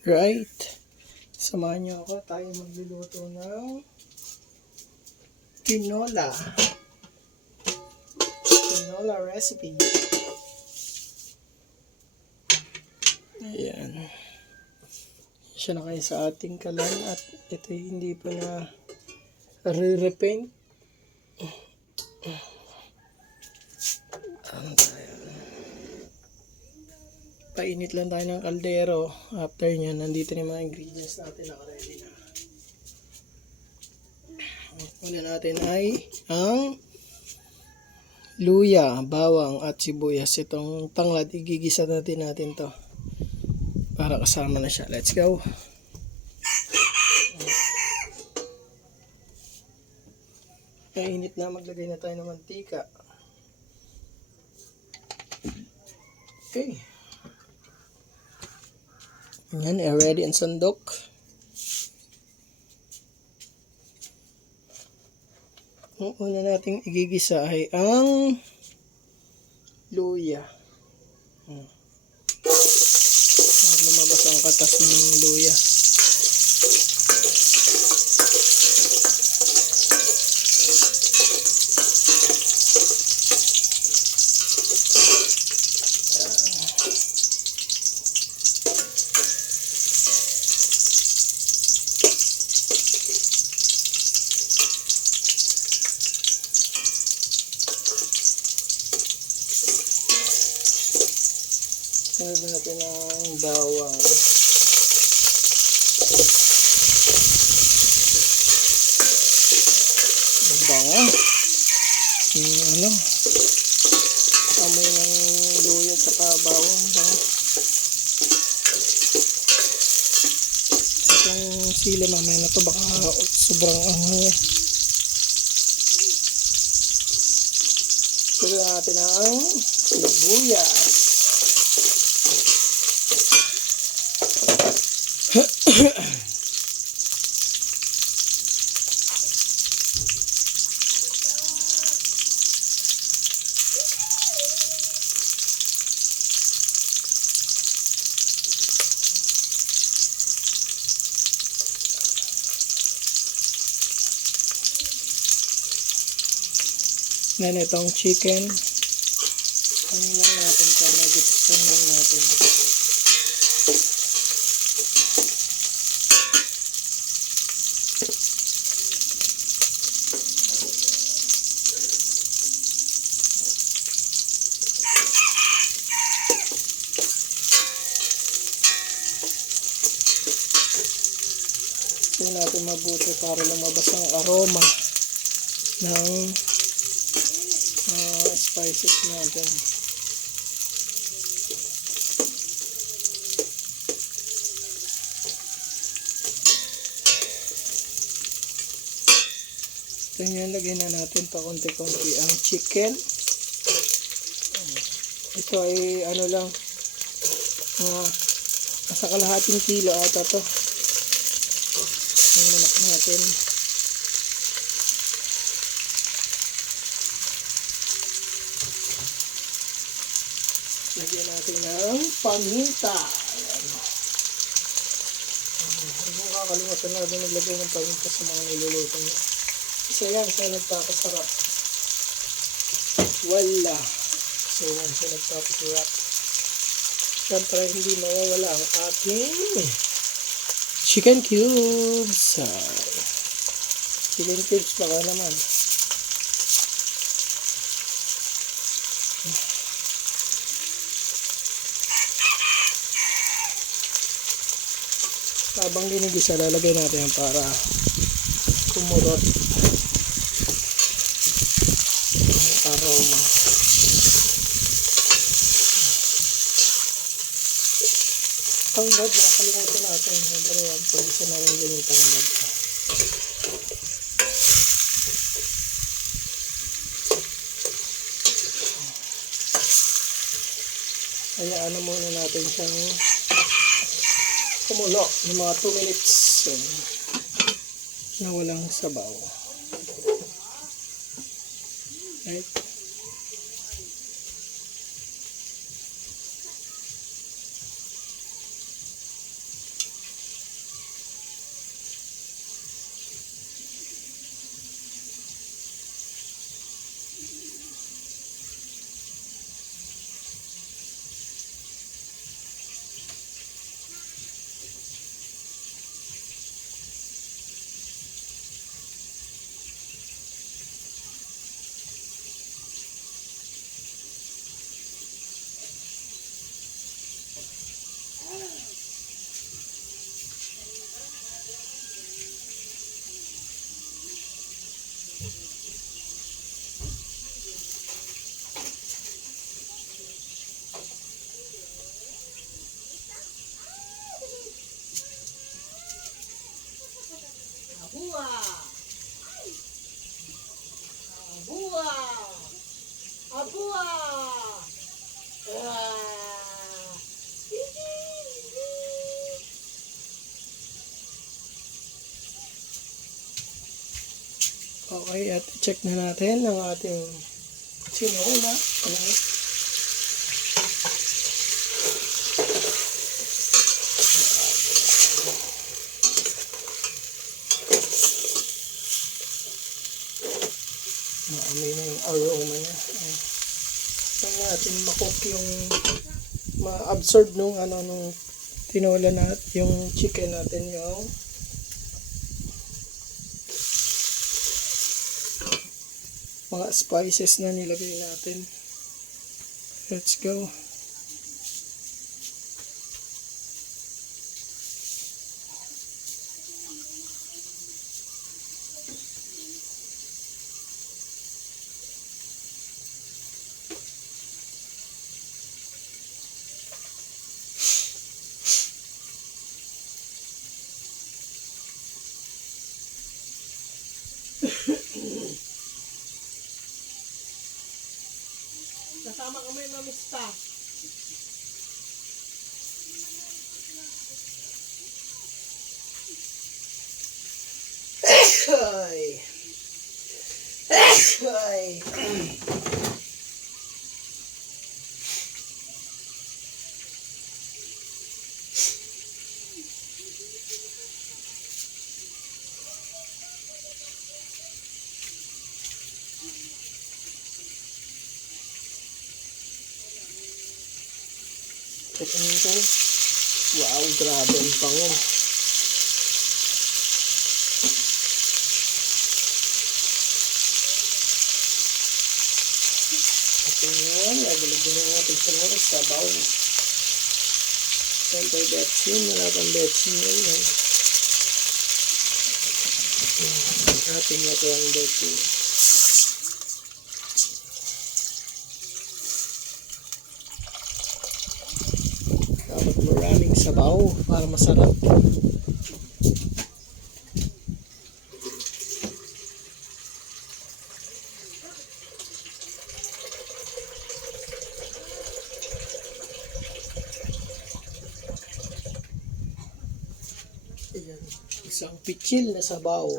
Right. Samahan niyo ako. Tayo magluluto ng tinola. Tinola recipe. Ayan. Siya na kayo sa ating kalan at ito hindi pa na re-repaint. Painit lang tayo ng kaldero. After nyan, nandito na yung mga ingredients natin naka-ready na. Una natin ay ang luya, bawang at sibuyas. Itong tanglad, igigisa natin to para kasama na siya. Let's go. Kainit na, maglagay na tayo ng mantika. Okay. Yan, ready and sandok. Ang una nating igigisa ay ang luya. Lumabas ang katas ng luya. Sunod natin ang bawang. Bango. Yung amoy ng luya at saka bawang. Bango. Itong sila mamaya na to baka sobrang anghang eh. Sunod natin ang sibuyas. Then itong chicken, ano lang natin ito, medyo piston lang natin. Ito natin mabuti para lumabas ang aroma ng spices natin. Ito yung lagay na natin pa konti-konti ang chicken. Ito ay ano lang, nasa kalahating kilo ata to. Yung manok natin. Lagyan natin ng paminta. Huwag mong kakalimutan natin naglagay ng paminta sa mga niluluto niya. Isa yan sa nagpapasarap. Wala. So, yan sa nagpapasarap. Siyempre, hindi mawawala ang ating chicken cubes. Chicken cubes baka naman. Habang ginigisa, lalagay natin yan para kumurot ang aroma. Tanglad, nakalimutan natin. Siyempre yan, pag-isa namin din yung tanglad. Hayaan na muna natin siyang kumulo ng mga 2 minutes na walang sabaw. Right? Okay, at check na natin ang ating sinula. Ayan. Maamoy na yung aroma niya. Saan natin makook yung ma-absorb nung tinola natin, yung chicken natin, yung mga spices na nilagay natin. Let's go. Kasama kami mamista. Ay. Ay. Ito nito. Wow, grabe ang pango. Ito yun, nagalagyan na natin sa mga sabaw. Siyempre, betchin. Wala pang betchin yun. Ating ito ang betchin. Dapat maraming sabaw para masarap. Ayan, isang pitsil na sabaw.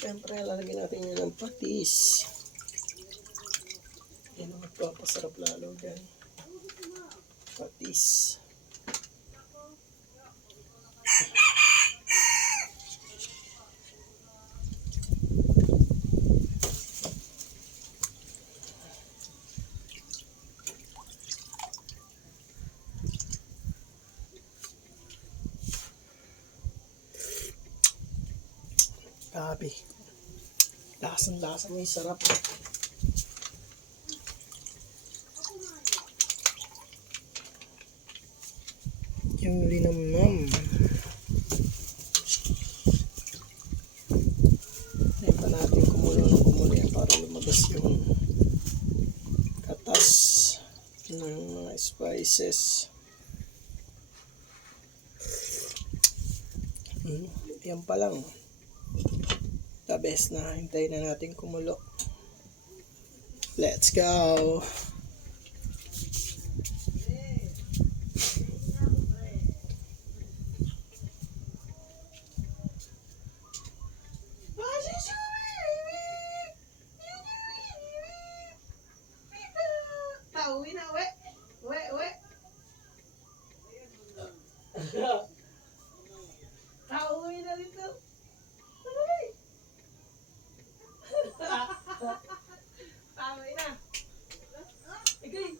Siyempre, lalagyan natin yun ng patis. Yan ang magpapasarap lalo dyan. Patis. Grabe. Lasang-lasa may sarap. Yung linamnam. Ngayon pa natin kumulo ng kumulo yan para lumabas yung katas ng mga spices. Yan pa lang. The best na. Hintayin na natin kumulo. Let's go! Pauwi na, we! We! Pauwi na dito! Pauwi na! Ikay!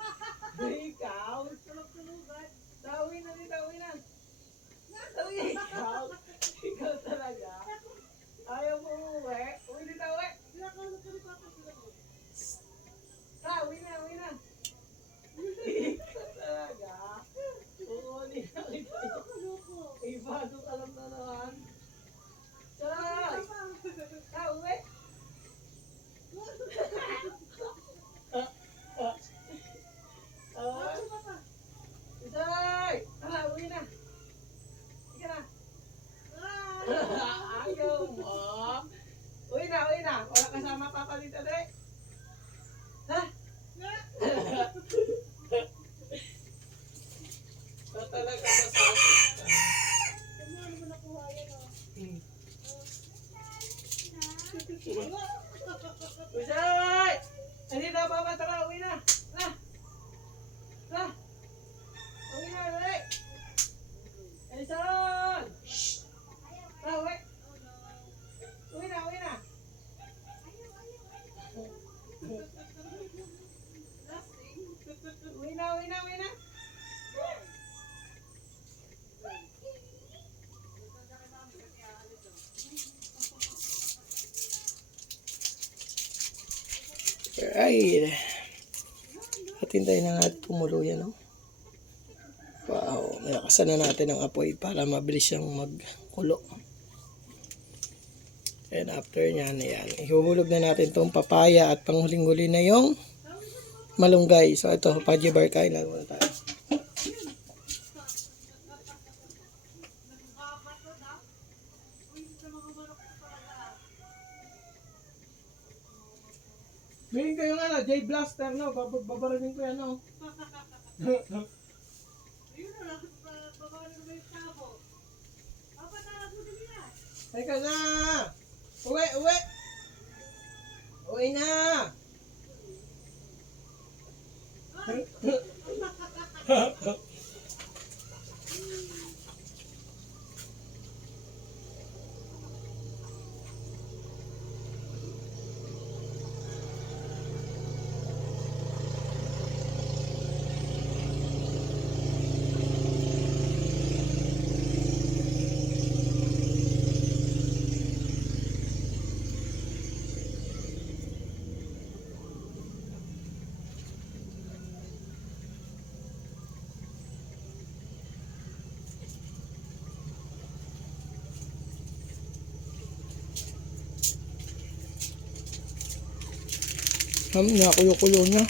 dito, dali. Ha? Talaga ba sa akin? Ano mo nakuha yan, oh? Usay! Hindi na, baba, tara, uwi na. Na! Na! Uwi na, dali. Edison! Shhh! Na, uwi. Uwi na, uwi na. Uwi na, uwi na, uwi na. Right. Hatintay na nga tumulo yan, no? Wow, nilakasan na natin ang apoy para mabilis siyang magkulo. And after nyan, ayan, ihuhulog na natin tong papaya at panghuling-huli na yung malunggay. So ito, pajibar kain lang muna tayo. Bigyan ko yung ano, J-Blaster, no? Babaranin ko yan, no? Teka na! Uwi, uwi! Uwi na! Nakuyo-kuyo niya.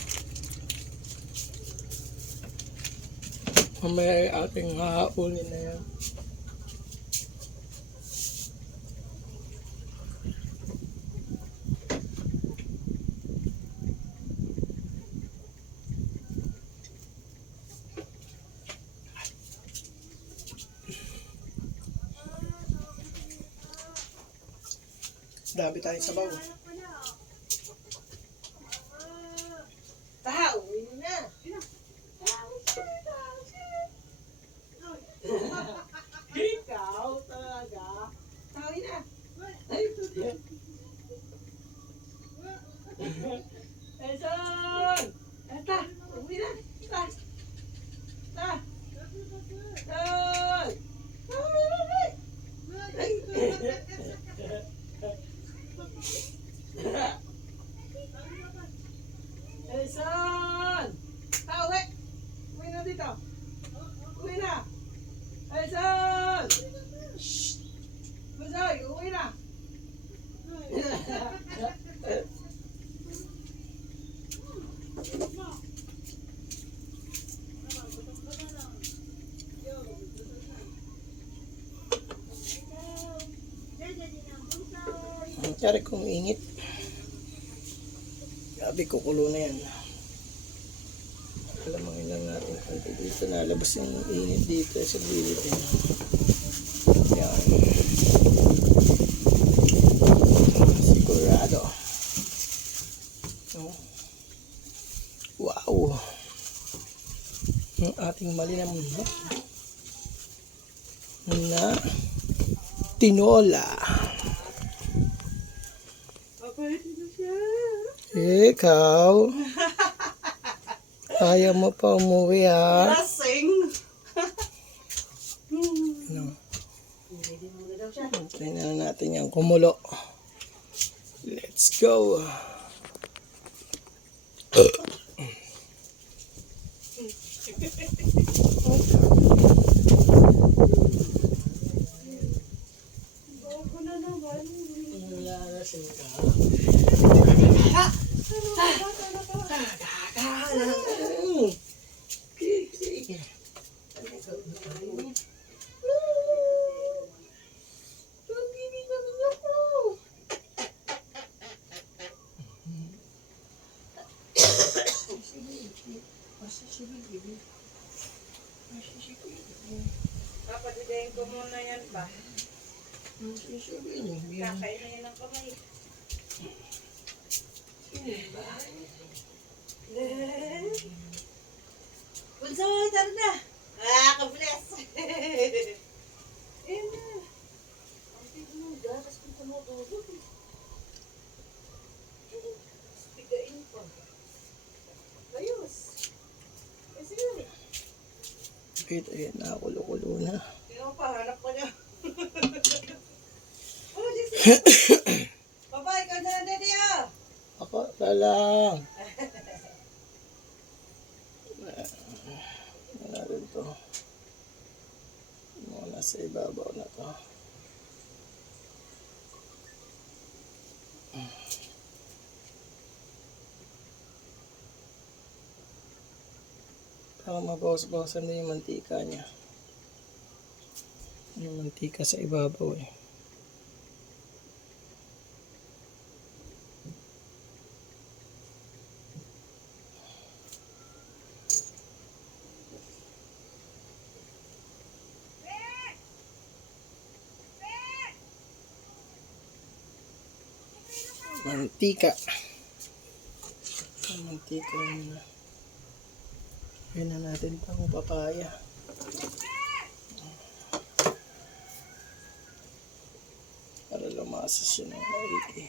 Mamaya ay ating hahaulin na yan. Dami tayong sabaw. Uwi na. Ikaw talaga. Uwi na. Edson! Eta, uwi na. Ta. Ta. Edson! Uwi na. Edson! Uwi! Uwi na dito! Uwi na! Edson! Shhh! Busoy! Uwi na! Ang kari kong ingit. Grabe, kukulo na yan. Alamangin lang natin konti dito. Nalabas yung init dito sa gilid. Yan. Sigurado. Oh. Wow. Ang ating malinam na tinola. Ikaw. Ayaw mo pa umuwi, ha? Lasing! Ano? Tingnan natin yung kumulo. Let's go. Bago na naman. Lasing ka. Pigayin ko muna yan pa. Sabihin niyo, Kakain na yan ng kamay. Bunso, tara na. Ka-bless. Ayun na. Ang tigil mo, gatas kung tumutulog. Pigain pa. Ayos. Kasi yun. Ito yan, nakakulo-kulo na. Sino pa, hanap ko niya. Oh, Jesse. Bye-bye, ikaw na na niya. Ako, lalang. Ano rin to. Muna sa ibabaw na to. Para mabawas-bawasan din yung mantika niya. Yung mantika sa ibabaw eh. Mantika. Mantika yun na. Yun na natin pang papaya. Para lumasas siya ng maigi.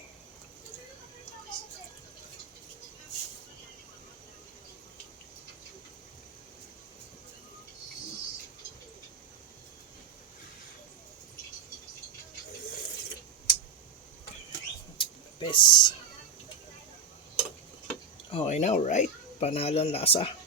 Pes. Okay na, right? Panalo ang lasa.